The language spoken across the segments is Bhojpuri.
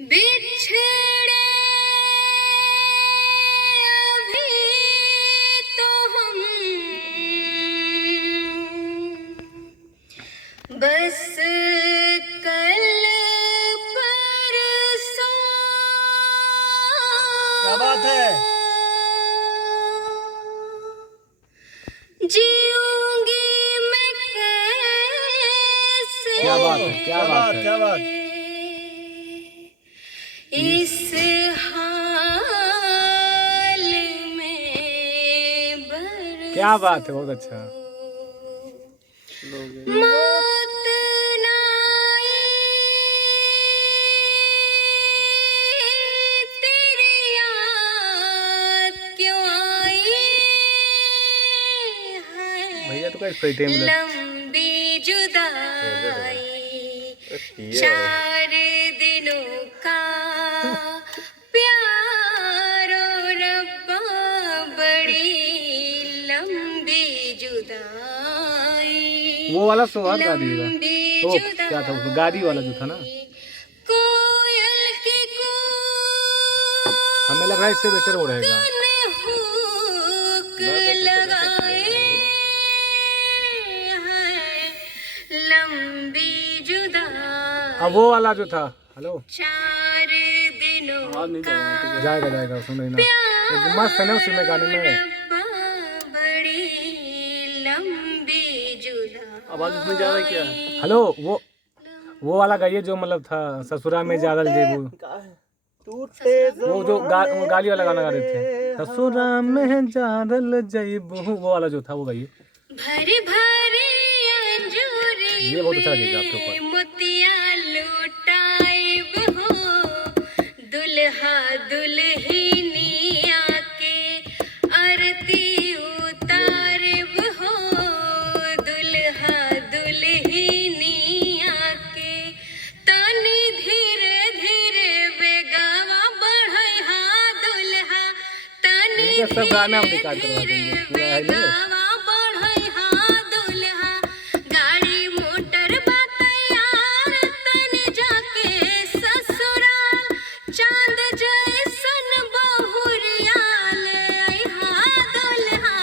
बिछड़े अभी तो हम बस कल परसों। क्या बात है? जीऊंगी मैं कैसे? क्या बात है? क्या बात है? क्या बात? इस हाल में क्या बात है? बहुत अच्छा। मौत ना आई तेरी याद क्यों आई है? भैया तो कहीं फ्री टाइम लंबी जुदाई 4 दिनों का प्यारो रब्बा बड़ी लंबी जुदाई। वो वाला सुहाग गा दीजिएगा। ओ क्या था उसमें? गाड़ी वाला जो था ना, कोयल की हमें लग रहा है इससे बेटर हो रहेगा। हुक लगाए हैं लंबी जुदाई। अब वो वाला जो था, हेलो 4 दिनों का जाएगा जाएगा, सुन रही ना, एक मस्त है ना उसी में गाने में। रब्बा बड़ी लंबी जुदाई। आवाज उसमें जा रहा है क्या? हेलो वो वाला गाइए जो मतलब था, ससुरा में जादल जेबू, वो जो वो गाली वाला गाना गा रहे थे, ससुरा में जादल जेबू, वो वाला जो था वो गाइए। भरी भरी अंजूरी ये बहुत अच्छा लगेगा आपके ऊपर। मोतिया लुटाइब हो दुल्हा दुल्हनिया के आरती उतारिब हो दुल्हा दुल्हनिया के। तनी धीरे धीरे बेगवा बढ़ई हा दुल्हा तनी इनके सब गाने हम रिकॉर्ड करवा धीरे देंगे, पूरा है नहीं? बेगवा बढ़ई हा दुल्हा। गाड़ी मोटर बा तैयार तनी जाके ससुराल चांद जैसन बहुरिया ले अइहा दुल्हा।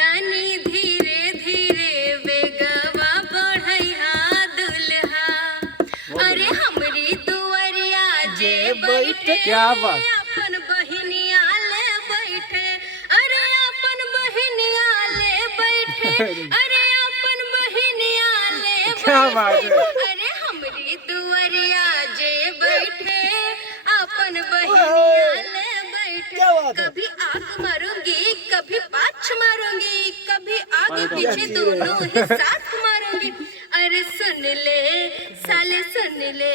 तनी धीरे धीरे बेगवा बढ़ई हा दुल्हा। अरे हमरी दुआरिया जे बैठे क्या बात? अपन बहिनिया ले बैठे। अरे अपन बहिनिया ले बैठे। अरे अपन बहिनिया ले क्या बात है? अरे हमरी दुआरिया जे बैठे अपन बहिनिया ले बैठे। कभी आग मारूंगी कभी पाछ मारूंगी कभी आगे पीछे दोनों ही साथ मारूंगी। अरे सुन ले साले सुन ले।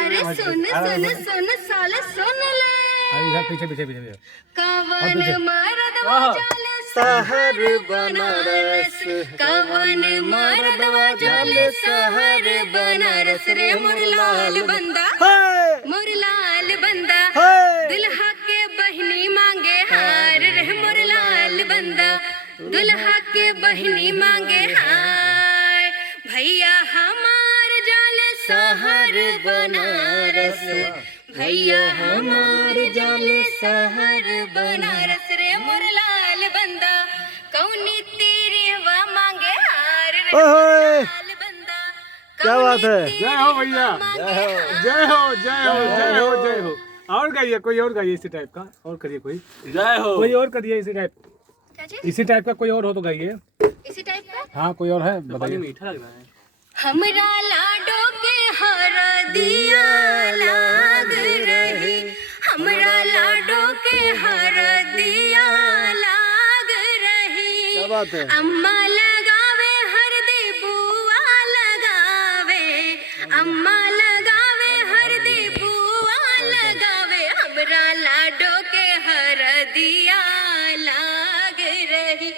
अरे सुन सुन सुन साले सुन ले। इधर पीछे पीछे पीछे पीछे। कवन मर्दवा वाह। जाले शहर बनारस, कवन मर्दवा जाले शहर बनारस रे मुरलाल बंदा मुरलाल बंदा दुल्हा के बहिनी मांगे हार रे मुरलाल बंदा दुल्हा के बहिनी मांगे हार। भैया हमार जाले शहर बनारस भैया हमार जाले शहर बनारस रे मुरलाल बंदा कौनी तीरवा मांगे हार रे मुरलाल बंदा। क्या बात है? जय हो भैया, जय हो जय हो जय हो जय हो। और गाइए, कोई और गाइए इसी टाइप का, और करिए कोई, जय हो। कोई और करिए इसी टाइप, क्या जी? इसी टाइप का कोई और हो तो गाइए। इसी टाइप का हाँ कोई और है पानी बताइए। मीठा लग रहा है। हमरा लाडो के हरदिया लाग रही हमरा लाडो के हरदिया लाग रही। क्या बात है? अम्मा लगावे हरदी बुआ लगावे अम्मा लगावे हरदी बुआ लगावे हमरा लाडो के हरदिया लाग रही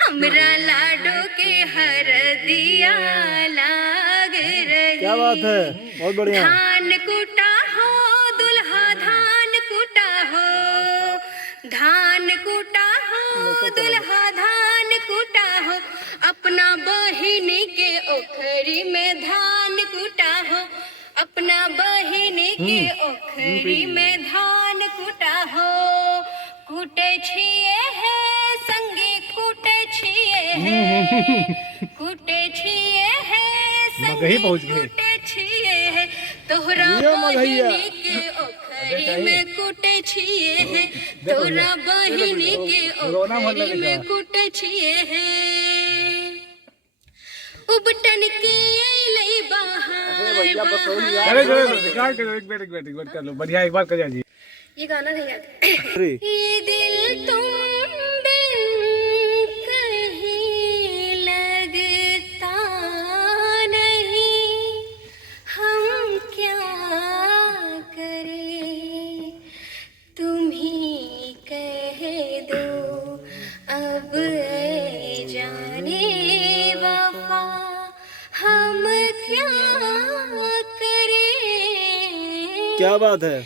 हमरा लाडो के हरदिया लाग रही। क्या बात है? बहुत बढ़िया। धान कुटा हो दुल्हा धान कुटा हो धान कुटा हो दुल्हा धान कुटा हो अपना बहिनी के ओखरी में धान कुटा हो अपना बहिन के ओखरी में धान कुटा हो, कूटे छिए है संगे कूटे छिए है, कूटे छिए है मगही पहुंच गए। कूटे छिए है, तोहरा जियो मगहिया। बहिन के ओखरी में कूटे छिए है, तोहरा बहिन के ओखरी में कूटे छिए है। उबटन के अइलै बहार करे रिकॉर्ड करो, एक मिनट कर लो, बढ़िया एक बार कर जाइए। ये गाना नहीं याद। अरे ये दिल तुम बिन कहीं लगता नहीं, हम क्या करें, तुम ही कह दो अब ऐ जाने वफा, हम क्या करें। क्या बात है।